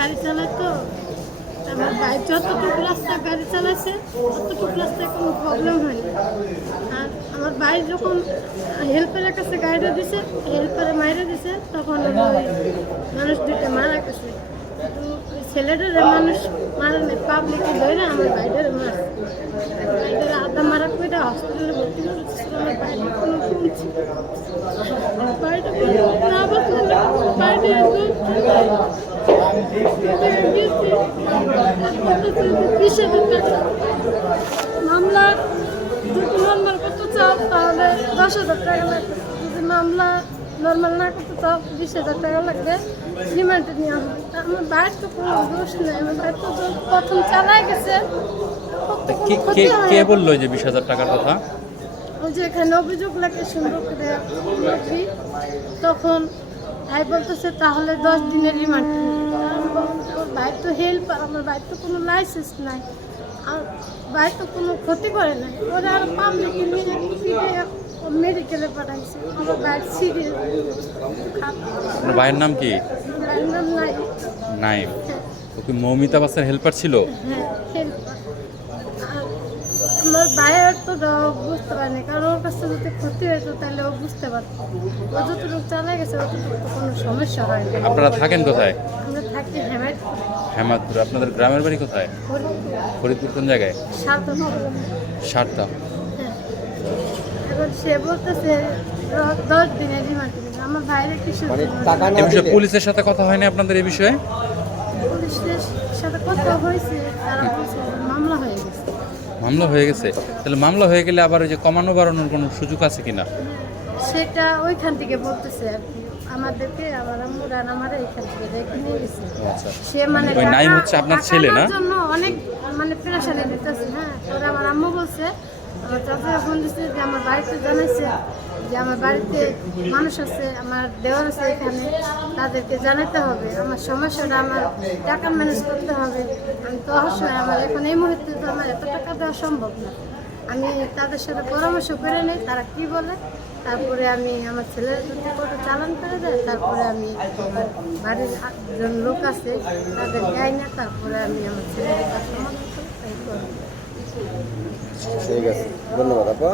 গাড়ি চালায় তো আমার ভাই যতটুকু রাস্তা গাড়ি চালাইছে ততটুকু রাস্তায় কোনো প্রবলেম হয়নি। আর আমার ভাই যখন হেল্পারের কাছে গাড়িটা দিছে, হেল্পারে মাইরে দিছে, তখন ওই মানুষ দুইটা মারা গেছে। কিন্তু ওই ছেলেটারে মানুষ মারা নেই, পাবলিকে ধরে আমার ভাইটারে মারছে। ভাইটারে আধা মারা করে হসপিটালে ভর্তি করেছিল। আমার ভাইটা কোনো শুনছি বাড়িটা না বাঁচলে বাড়িটা মামলা যদি নর্মাল করতে চাও তাহলে 10,000 টাকা লাগবে। যদি মামলা নর্মাল না করতে চাও 20,000 টাকা লাগবে, রিমান্ডে নেওয়া হবে। আমার বাড়ির তো কোনো দোষ নেই, আমার বাড়ির তো প্রথম চালাই গেছে। কে বললো যে 20,000 টাকার কথা? ওই যে এখানে অভিযোগ লাগে সুন্দর করে বলছি, তখন ভাই বলতেছে তাহলে 10 দিনের রিমান্ড। ওর ভাই তো হেল্প, আমার ভাই তো কোনো লাইসেন্স নাই, আর ভাই তো কোনো ক্ষতি করে নাই। ওরা আর পাবলিকে মেডিকেলে পাঠাইছে। আমার ভাই সিরিয়াস। আপনার ভাইয়ের নাম কি? ভাইয়ের নাম নাই। নাইম। ও কি মৌমিতা বাসের হেল্পার ছিল? হ্যাঁ, হেল্পার। আর আমার ভাইয়ের তো বুঝতে পারেনি, কারণ ওর কাছে যদি ক্ষতি হয়েছে তাহলে ও বুঝতে পারতো। ও যতটুকু চালা গেছে অতটুকু তো কোনো সমস্যা হয়নি। আপনারা থাকেন কোথায়? আমরা থাকি হেমাদপুর। আপনাদের গ্রামের বাড়ি কোথায়? ফরিদপুর কোন জায়গায়? সারদা। হ্যাঁ, এখন সে বলতেছে 10 দিনের রিমান্ড। আমার ভাইয়ের কিছু এই বিষয়ে পুলিশের সাথে কথা হয়নি আপনাদের এই বিষয়ে? পুলিশের সাথে কথা হয়েছে, তারা বলছে মামলা হয়ে গেছে। মামলা হয়ে গেছে? তাহলে মামলা হয়ে গেলে আবার ওই যে কমানো বাড়ানোর কোনো সুযোগ আছে কিনা? সেটা ওইখান থেকে বলতেছে আর কি আমাদেরকে, আমার আম্মুরা আমার এইখান থেকে রেখে নিয়ে গেছে। আচ্ছা। সে মানে ওই নাইম হচ্ছে আপনার ছেলে না? জন্য অনেক মানে প্রেশারে দিতেছে। হ্যাঁ, পরে আমার আম্মু বলছে, আমার চাচারা ফোন দিচ্ছে যে আমার বাড়িতে জানাইছে যে আমার বাড়িতে মানুষ আছে, আমার দেওয়ার আছে এখানে, তাদেরকে জানাতে হবে আমার সমস্যাটা, আমার টাকা ম্যানেজ করতে হবে। আমি তো অবশ্যই আমার এখন এই মুহূর্তে তো আমার এত টাকা দেওয়া সম্ভব না। আমি তাদের সাথে পরামর্শ করে নিই তারা কি বলে, তারপরে আমি আমার ছেলের যদি কোনো চালান করে দেয়, তারপরে আমি আমার বাড়ির একজন লোক আছে তাদের গাই না, তারপরে আমি আমার ছেলের কাছে সমাধান করে তাই করব। ঠিক আছে, ধন্যবাদ আপা।